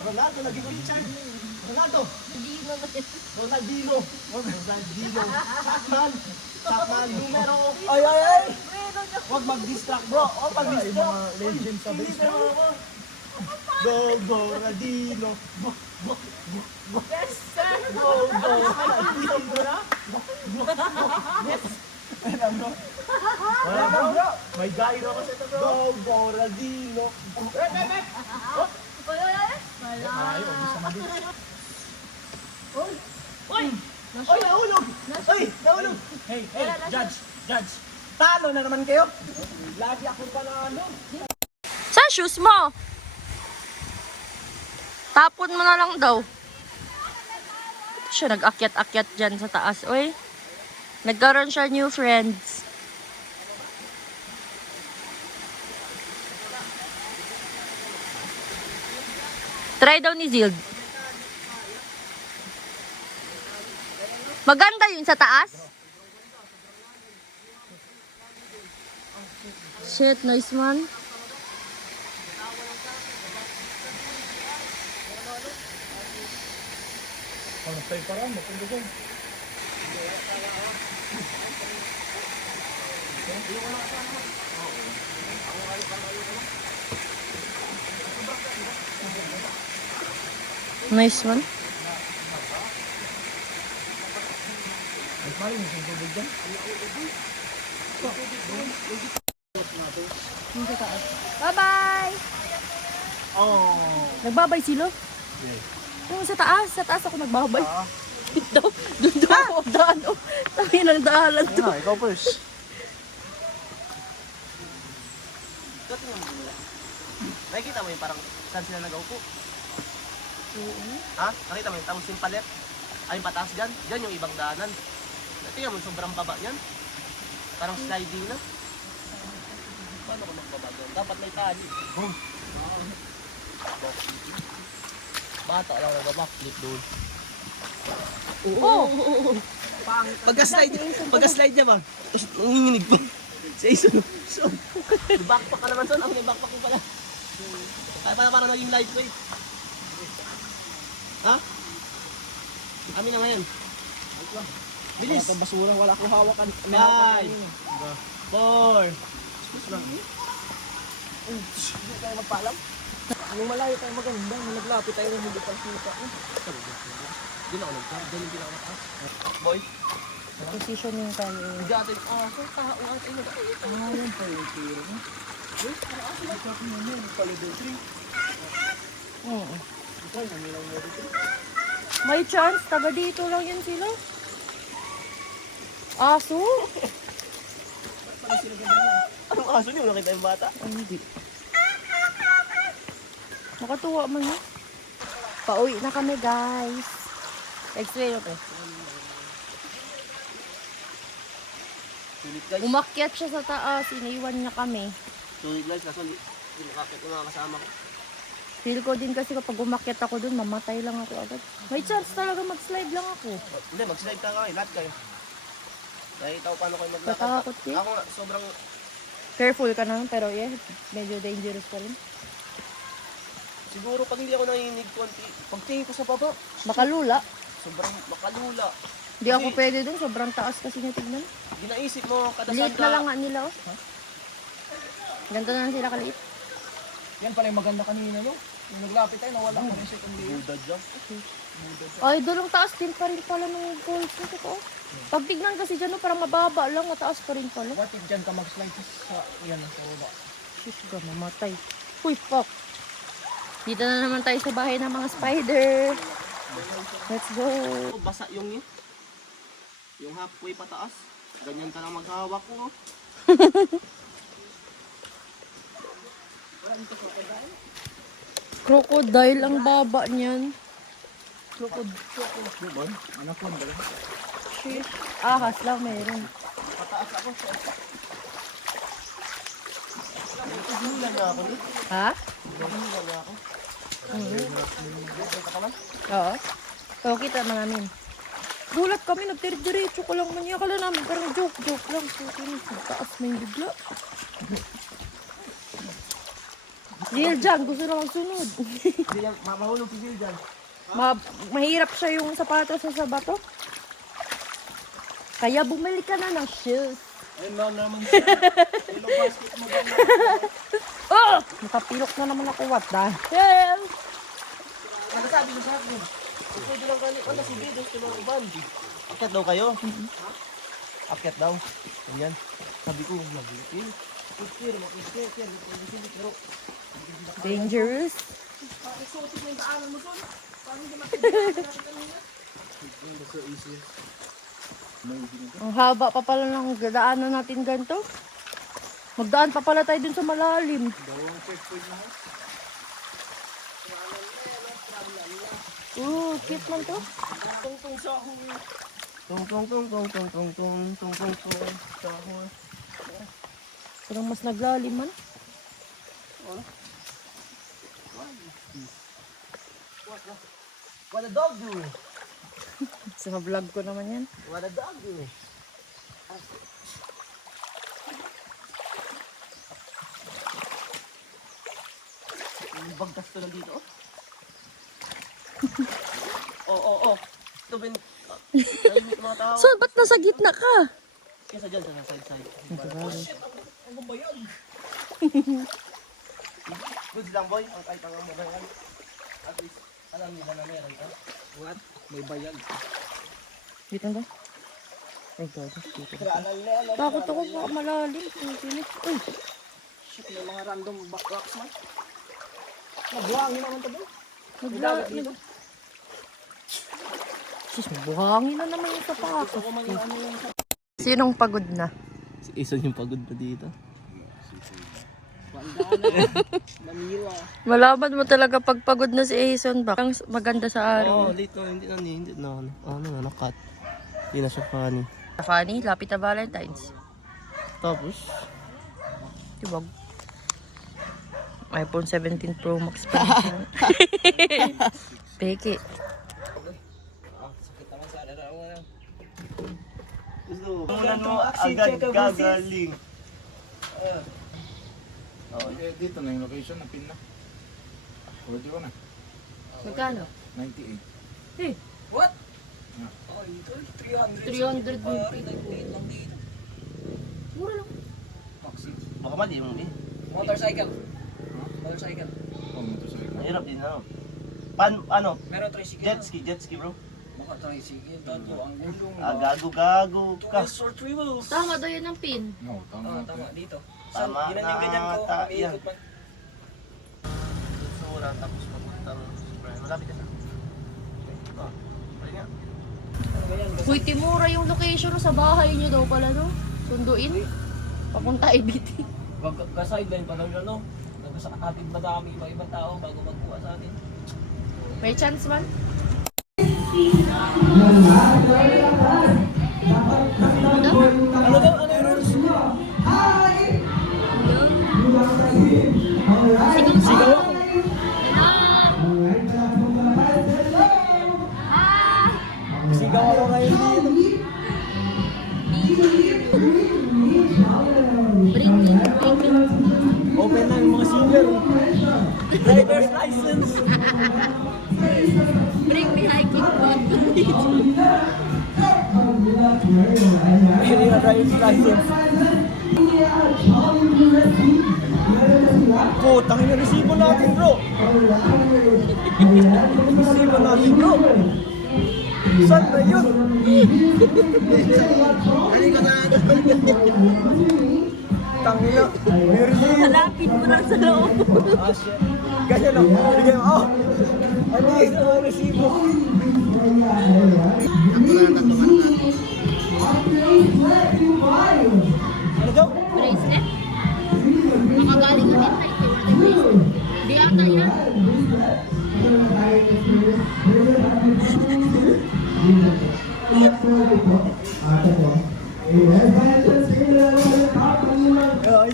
Ronaldo naging Richard. Ronaldo. Ronaldinho. Ronaldinho. Sakman. Numero. Ay. Huwag mag-distract bro. O pag-distract. Mga legend sa baseball. Go, Ronaldinho. Yes, sir. Go, Ronaldinho. Yes. Wala bro. May gyro kasi ito bro. Go, Ronaldinho. Malayo, bisa mali. Oy, nahulog. Nahulog. Hey, judge. Talo na naman kayo. Lagi ako panalo. Saan shoes mo? Tapon mo na lang daw. Siya nag-akyat-akyat dyan sa taas. Uy, nagkaroon siya new friends. Try daw ni Zild. Maganda yun sa taas. Shit, nice man. Pangstay pa rin, matulog. Nice one. Bye-bye! Oh. Nagbabay sila? Yung sa taas ako nagbabay. Dito, doon ako daan. Tabi ng daanan to. Ikaw first. Nakikita mo yung parang saan sila nag-upo? Ha? Nakita mo yung tapos yung palet? Ay, yung pataas dyan? Dyan yung ibang daanan. Tingnan mo, sobrang baba yan. Parang sliding na. Paano ko magbaba doon? Dapat may tali. Boom! Bata lang nag-backflip doon. Oh! Pagka-slide niya ba? Tapos nanginginig pa. Sa iso. So, backpack ka naman son. Ako may backpack ko pala. Kaya parang naging lightweight. Ha? Amin na ngayon. Bilis. Wala basura, wala akong hawakan. 5, 4. Hindi tayo magpaalam. Yung malayo tayo maganda, yung naglapit tayo ng hindi pang kita. Hindi na ako nagpaalam, dahil hindi na ako nagpaalam. Boy, Position yung tayo. hindi atin, so tao atin yun. Yun pa yung tiro. Oo. May chance, taga dito lang yan sila. Aso? Anong aso niyo? Nakita yung bata? Ay, hindi. Nakatuwa man yun. Pauwi na kami, guys. Explain ko. Sulit guys. Umakyat siya sa taas, iniwan niya kami. Sulit guys, kaso hindi nakakit yung mga kasama ko. Feel ko din kasi kapag umakyat ako dun, mamatay lang ako agad. May chance talaga mag-slide lang ako. Hindi, mag-slide ka nga kayo, lahat kayo. Nakita ko paano kayo maglakad. Natakot eh. Ako nga, sobrang, Careful ka naman, pero yeah, medyo dangerous pa rin. siguro pag hindi ako nanginig konti, pagtingin ko sa baba, Makalula. sobrang makalula. Hindi ako pwede dun, sobrang taas kasi niya tignan. Ginaisip mo, kada Liit na lang sanda, nga nila, oh. Ganito na lang sila kaliit. Yan pala yung maganda kanina, no? Yung naglapit tayo, nawala ka rin siya kung liit. budad dyan. Ay, dalawang taas din pa rin pala ng goals nito ko. Pag tignan kasi dyan, no, parang mababa lang, mataas pa rin pala. What if dyan ka mag-slide sa, yan, sa baba? Sus ka, mamatay. Uy, fuck. Dito na naman tayo sa bahay ng mga spider. Let's go. Basa yung yun. Yung halfway pataas. Ganyan ka lang maghawak ko. Crocodile ang baba niyan. Diba? Anak ko, ba? Shit. Ahas lang meron. Pataas ako. Hula niya ako ni. Ha? Hula niya ako. Oo. So, kita na namin. Gulat kami, nagtiridiretso ko lang man. Akala namin parang joke lang. So, taas na yung bigla. Zildjian, gusto na magsunod. Hindi yan, mahulog si Jill dyan. Mahirap siya yung sapatos sa bato. Kaya bumili ka na ng shoes. Ayun na naman siya. Ilong basket mo ba? Oh! Nakapilok na naman ako, what the hell? Ano sabi mo sa akin? Kung pwede lang kani, wala si Bill, gusto lang uban. Akyat daw kayo? Akyat daw. Ganyan. Sabi ko, mag-iskir. Mag-iskir. Pero, Dangerous. exotic na yung daanan mo son. Paano hindi makikita kanina? Ang haba pa pala ng daanan natin ganito. Magdaan pa pala tayo dun sa malalim. Cute man to. Tungtong sahol. Tungtong sahol. Parang mas naglalim man. What a dog do? Sa vlog ko naman yan. What a dog do? Yung bagtas to nandito. Oh. Ito bin. Tahimik mga tao. So, ba't nasa gitna ka? Kesa dyan sa side. Ang bayag. Goods lang boy. Ang kahit ang mabayag. At least, alam nila na meron ka. What? May bayag. Dito ba? Ay, gago. Dito. Alam. Takot ako baka malalim. Uy, Shit, may mga random backrocks man. Nabuhangin naman ito boy. naglalim. Sus, buhangin na naman yung sapatos. Gusto ko man yung ano yung... Sinong pagod na? Isa yung pagod pa dito. Namira. Malaman mo talaga pag pagod na si Aison ba? Ang maganda sa Oo, araw. late na. Hindi na. Ano na, nakat. Hindi na siya funny. Funny, lapit na Valentine's. Tapos, Diba? iPhone 17 Pro Max pa siya. Peke. Tulan mo agad gagaling. Dito na yung location ng pin na. Pwede ko na. Magkano? 98. Eh, What? Yeah. Oh, ito, 300. 300 din. Mura lang. Baka mali mo eh. Motorcycle. Motorcycle. Oh, motorcycle. Mahirap din ano. Meron tricycle. Jet ski bro. Baka tricycle. Tato ang gulong. Gago ka. Short wheels. Tama daw yan ang pin. No, tama. Tama dito. Tama na yan. Sura tapos papuntang malapit na. Oh, pwede nga. Uy, Timura yung location sa bahay niyo daw pala, no? Sunduin. Papunta IBT. Magka-sideline pa lang no? Nagkasakatid madami ibang tao bago magkuha sa atin. May chance man? Ano daw? Ano yung rules? Sigaw ako. Sigaw ako ngayon dito. Open na yung mga singer. Driver's license. Bring me hiking food. Ayun yung driver's license. Putang ina, resibo natin bro. Resibo natin bro. Saan na yun? Tangina, may resibo. Hanapin mo lang sa loob. Ah shit. Ganyan lang. Bigyan mo. Ano yung resibo? Ano daw? Bracelet? Nakagaling ka din na ito. Di ata yan.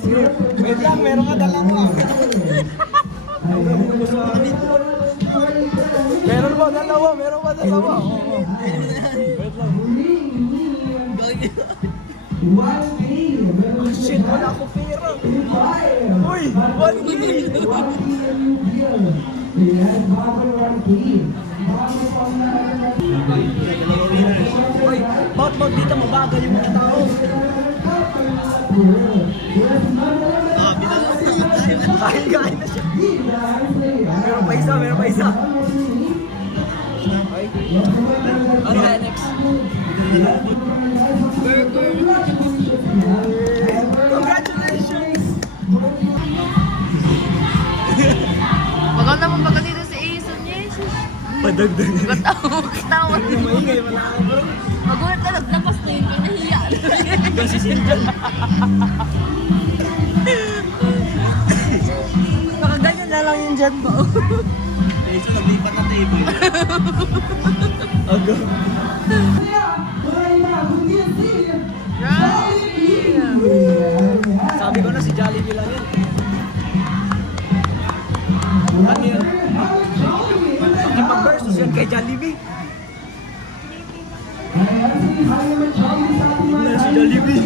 Sige. Wait lang, meron ka dalawa. Meron ba dalawa? Meron ba dalawa? Oo. Wait lang. Shit, wala ako pera. Uy, 1K. Uy, bakit dito mabagal yung mga tao? Kain na siya. Meron pa isa, meron pa isa. Okay. Ano kaya next? Congratulations! Maganda mo pagka dito si Ison, Jesus. Padagdag. Magtawa. Maingay, wala ka bro. Magulat ka, naglapas na yun, pinahiya. Ikaw si Siljan. Baka ganyan na lang yung dyan mo. Isa naglipat na table. Aga. Sabi ko na si Jollibee lang yun. Ano yun? Makipag-versus yun kay Jollibee. Wala si Jollibee.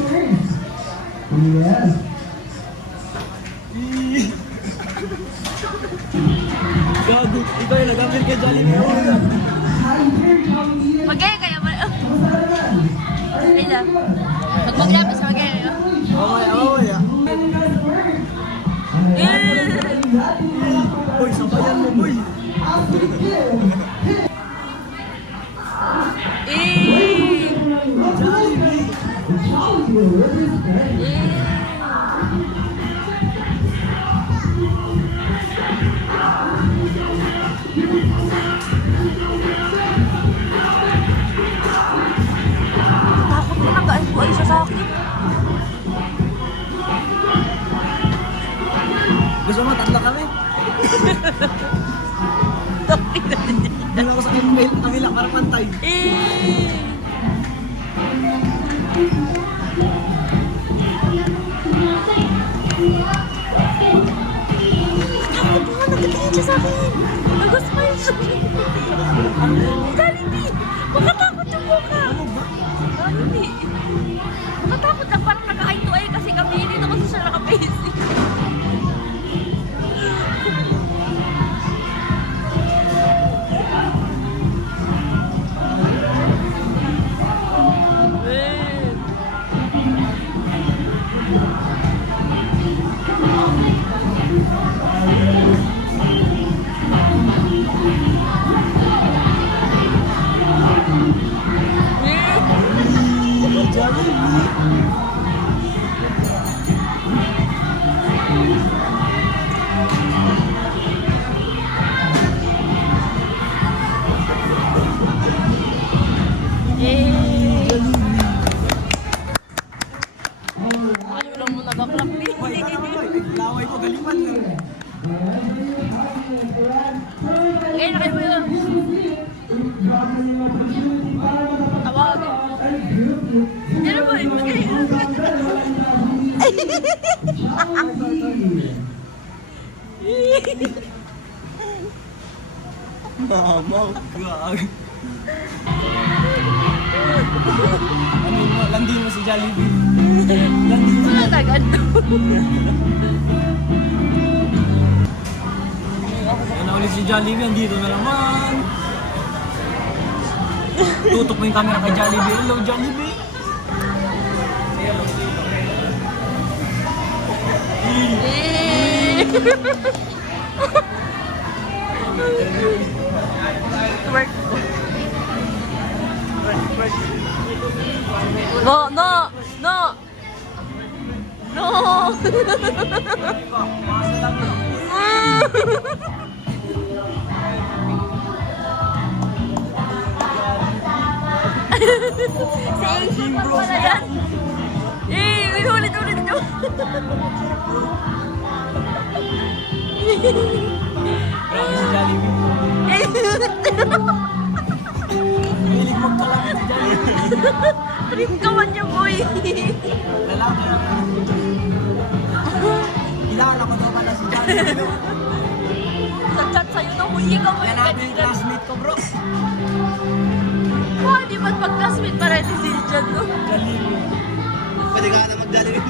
Gago, ikaw yung nag-ambil kay Jollibee. Magaya kayo ba? Ay lang. Magmaglapis sa magaya kayo. Okay, okay. Boy, sabayan mo, boy. Takot mo na guys, buhay siya sa akin. Gusto mo, tatlo kami? Hindi ako sa email, kami lang, parang pantay. Takot mo nga, nagkatingin siya sa akin. Nag-smile siya. Jollibee! Makatakot yung mukha. Jollibee. Makatakot lang, parang naka-eye to eye kasi kami. Dito kasi siya naka-face. Ayaw lang mo nag-clap Boy, ikaw naman, boy. Laway ko, galiwan lang. Ngayon na kayo mo yun. Tawagin. Yan mo, Mamaw, gag. Ano mo, landin mo si Jollibee. Landin mo. Wala nag-ano. Ano ulit si Jollibee, andito na naman. Tutok mo yung camera kay Jollibee. Hello, Jollibee. Work. No, no, no. No. Si Ace pa pala yan. Ulit nyo. Grabe si Jollibee. Hilig magkalapit si Jollibee. Trip ka man niya, boy. Lalaki lang. Kilala ko daw pala si Jollibee. Nag-chat sa'yo na, huy, ikaw mo Yan natin yung classmate ko, bro. Wow, di ba't mag-classmate pa rin si Siljan, no? Jollibee. Pwede ka na mag-Jollibee.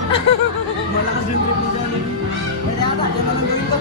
Malakas yung trip ni Jollibee. Pwede ata, yan na lang gawin ko.